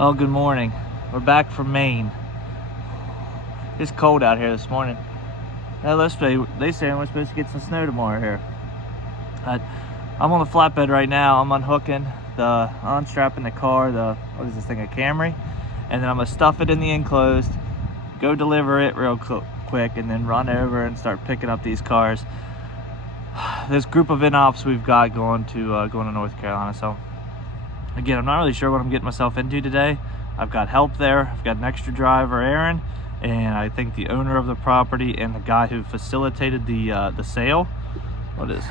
Oh, good morning. We're back from Maine. It's cold out here this morning. They say we're supposed to get some snow tomorrow here. I'm on the flatbed right now. I'm unhooking unstrapping the car, what is this thing, a Camry? And then I'm gonna stuff it in the enclosed, go deliver it real quick, and then run over and start picking up these cars. This group of in-ops we've got going to North Carolina. So again, I'm not really sure what I'm getting myself into today. I've got help there. I've got an extra driver, Aaron, and I think the owner of the property and the guy who facilitated the sale. What is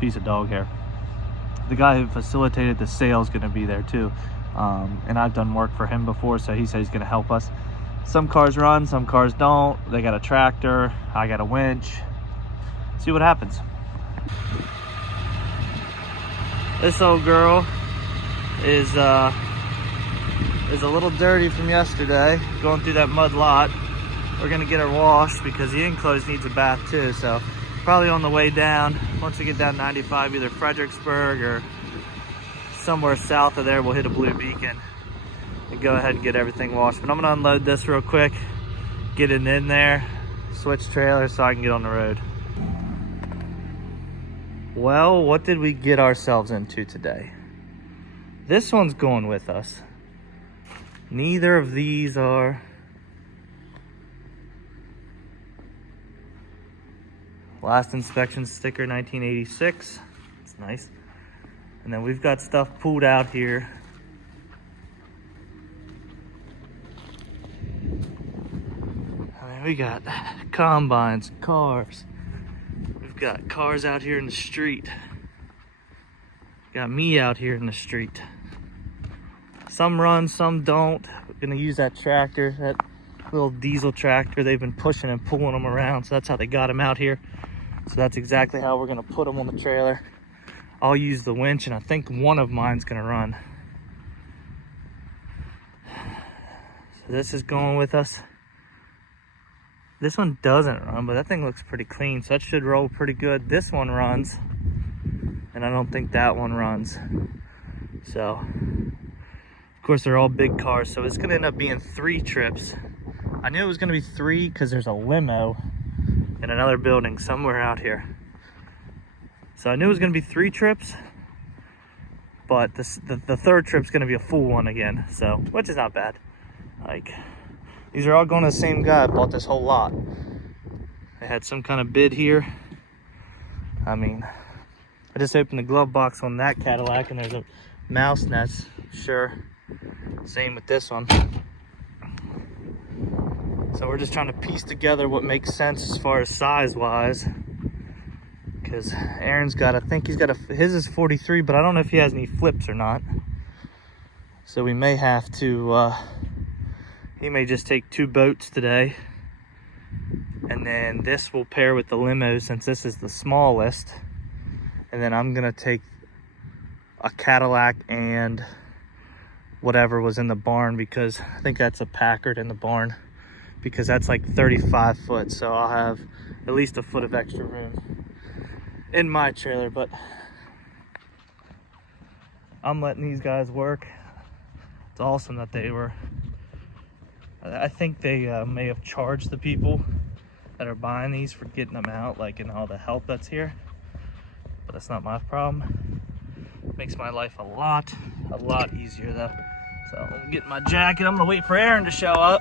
piece of dog hair? The guy who facilitated the sale is going to be there too, and I've done work for him before, so he said he's going to help us. Some cars run, some cars don't. They got a tractor, I got a winch. See what happens. This old girl is a little dirty from yesterday, going through that mud lot. We're gonna get her washed because the enclosed needs a bath too. So probably on the way down, once we get down 95, either Fredericksburg or somewhere south of there, we'll hit a blue beacon and go ahead and get everything washed. But I'm gonna unload this real quick, get it in there, switch trailers so I can get on the road. Well, what did we get ourselves into today? This one's going with us. Neither of these are. Last inspection sticker, 1986. It's nice. And then we've got stuff pulled out here. I mean, we got combines, cars. We've got cars out here in the street. Got me out here in the street. Some run, some don't. We're gonna use that tractor, that little diesel tractor. They've been pushing and pulling them around, so that's how they got them out here. So that's exactly how we're gonna put them on the trailer. I'll use the winch, and I think one of mine's gonna run. So this is going with us. This one doesn't run, but that thing looks pretty clean, so that should roll pretty good. This one runs, and I don't think that one runs. So, of course, they're all big cars, so it's gonna end up being 3 trips. I knew it was gonna be 3 because there's a limo in another building somewhere out here. So I knew it was gonna be 3 trips, but the third trip's gonna be a full one again, so, which is not bad. Like, these are all going to the same guy. Bought this whole lot. They had some kind of bid here. I mean, I just opened the glove box on that Cadillac and there's a mouse nest. Sure. Same with this one. So we're just trying to piece together what makes sense as far as size wise. Because Aaron's got, I think he's got his is 43, but I don't know if he has any flips or not. So we may have to, he may just take 2 boats today, and then this will pair with the limo since this is the smallest, and then I'm gonna take a Cadillac and whatever was in the barn, because I think that's a Packard in the barn, because that's like 35 foot, so I'll have at least a foot of extra room in my trailer. But I'm letting these guys work. It's awesome that they were, I think they may have charged the people that are buying these for getting them out, like, and all the help that's here, but that's not my problem. Makes my life a lot easier though. So I'm getting my jacket. I'm gonna wait for Aaron to show up,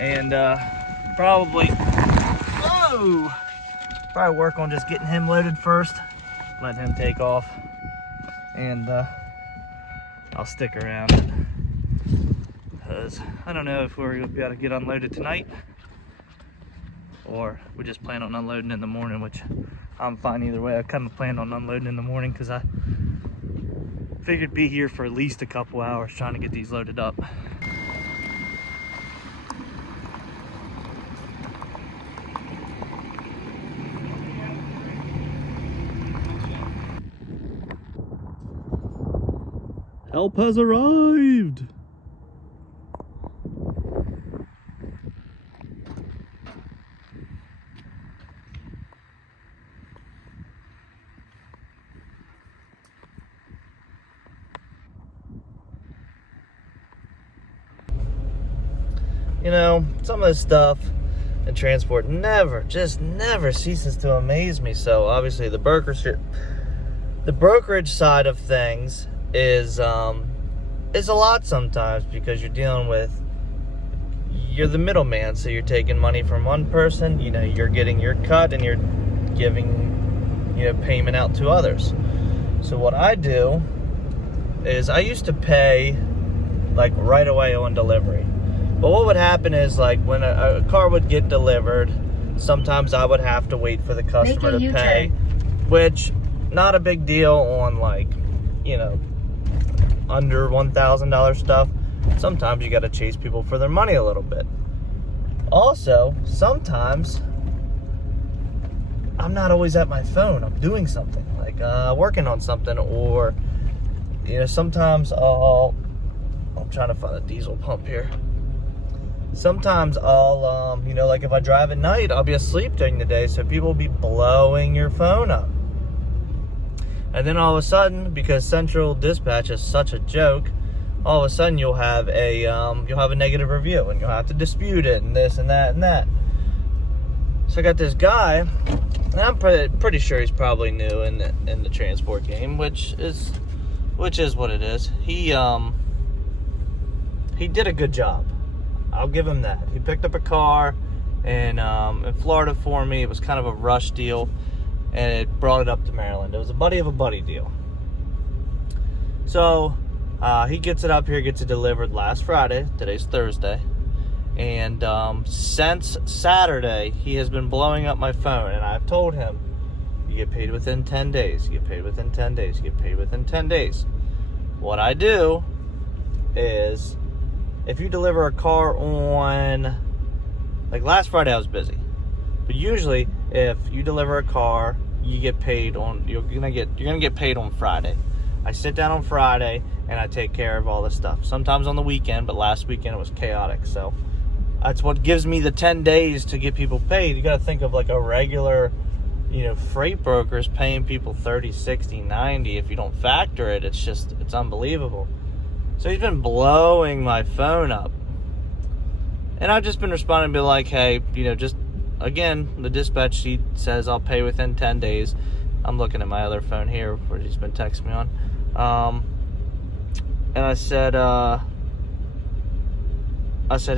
and probably work on just getting him loaded first, letting him take off, and I'll stick around. Because I don't know if we're going to be able to get unloaded tonight, or we just plan on unloading in the morning, which I'm fine either way. I kind of planned on unloading in the morning because I figured be here for at least a couple hours trying to get these loaded up. Help has arrived! you know, some of this stuff in transport just never ceases to amaze me. So obviously the brokerage side of things is a lot sometimes, because you're dealing with, you're the middleman, so you're taking money from one person, you know, you're getting your cut, and you're giving, you know, payment out to others. So what I do is I used to pay like right away on delivery. But what would happen is, like, when a car would get delivered, sometimes I would have to wait for the customer to pay, which not a big deal on, like, you know, under $1,000 stuff. Sometimes you got to chase people for their money a little bit. Also, sometimes I'm not always at my phone. I'm doing something, like working on something, or, you know, sometimes I'm trying to find a diesel pump here. Sometimes I'll, you know, like if I drive at night, I'll be asleep during the day, so people will be blowing your phone up. And then all of a sudden, because Central Dispatch is such a joke, all of a sudden you'll have a negative review, and you'll have to dispute it, and this and that and that. So I got this guy, and I'm pretty sure he's probably new in the transport game, which is what it is. He did a good job. I'll give him that. He picked up a car in Florida for me. It was kind of a rush deal, and it brought it up to Maryland. It was a buddy of a buddy deal. So he gets it up here, gets it delivered last Friday. Today's Thursday. And since Saturday, he has been blowing up my phone. And I've told him, you get paid within 10 days. You get paid within 10 days. You get paid within 10 days. What I do is, if you deliver a car on, like last Friday I was busy, but usually if you deliver a car, you get paid on, you're gonna get paid on Friday. I sit down on Friday and I take care of all this stuff. Sometimes on the weekend, but last weekend it was chaotic. So that's what gives me the 10 days to get people paid. You got to think of like a regular, you know, freight brokers paying people 30, 60, 90. If you don't factor it, it's unbelievable. So he's been blowing my phone up. And I've just been responding, be like, hey, you know, just, again, the dispatch sheet says I'll pay within 10 days. I'm looking at my other phone here, where he's been texting me on. And I said,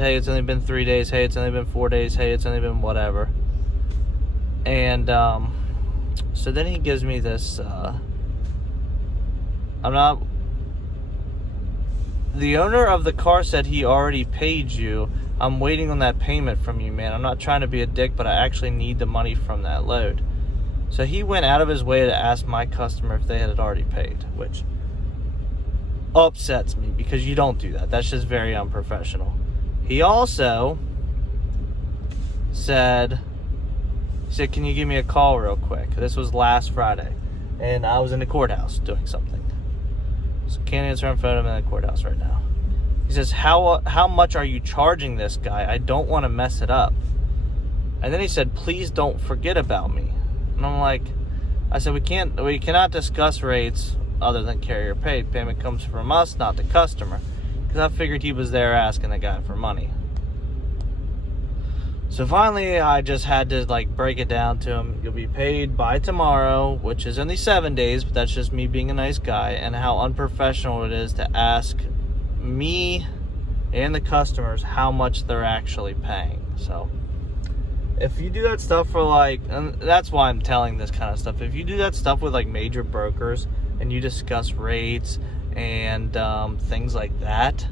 hey, it's only been 3 days. Hey, it's only been 4 days. Hey, it's only been whatever. And so then he gives me this, the owner of the car said he already paid you. I'm waiting on that payment from you, man. I'm not trying to be a dick, but I actually need the money from that load. So he went out of his way to ask my customer if they had already paid, which upsets me, because you don't do that. That's just very unprofessional. He also said, can you give me a call real quick? This was last Friday, and I was in the courthouse doing something. So can't answer on phone. I'm in the courthouse right now. He says, how much are you charging this guy? I don't want to mess it up. And then he said, please don't forget about me. And I'm like, I said, we cannot discuss rates other than carrier paid. Payment comes from us, not the customer. Because I figured he was there asking the guy for money. So finally, I just had to like break it down to him. You'll be paid by tomorrow, which is only 7 days, but that's just me being a nice guy, and how unprofessional it is to ask me and the customers how much they're actually paying. So if you do that stuff for like, and that's why I'm telling this kind of stuff, if you do that stuff with like major brokers and you discuss rates and things like that,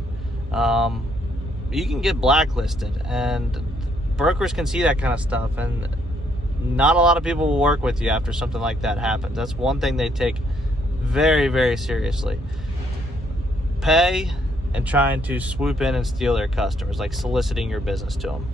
you can get blacklisted, and brokers can see that kind of stuff, and not a lot of people will work with you after something like that happens. That's one thing they take very, very seriously. Pay and trying to swoop in and steal their customers, like soliciting your business to them.